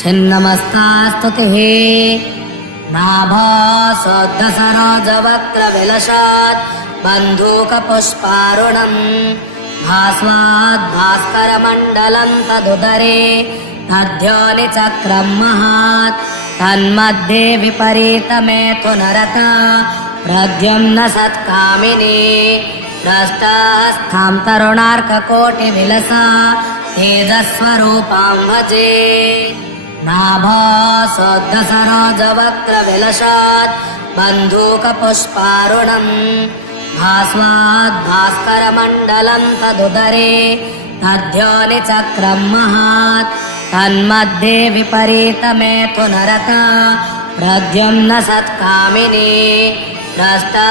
छिन्नमस्तास्तुतिः नाभासोद्धसरोजवक्त्रविलसात् बन्धूकपुष्पारुणम् भास्वाद् भास्करमण्डलम् तदुदरे तद्योनिचक्रम् महात् तन्मध्ये विपरीतमेतु नरता प्रद्युम्न सत्कामिनी द्रष्टास्थां तरुणार्ककोटिविलसा तेजस्वरूपां भजे नाभासोद्धसरोजवक्त्रविलसात् बन्धूकपुष्पारुणम् भास्वाद् भास्करमण्डलम् तदुदरे तद्योनिचक्रम् महात् तन्मध्ये विपरीतमेतु नरता प्रद्युम्न सत्कामिनी द्रष्टा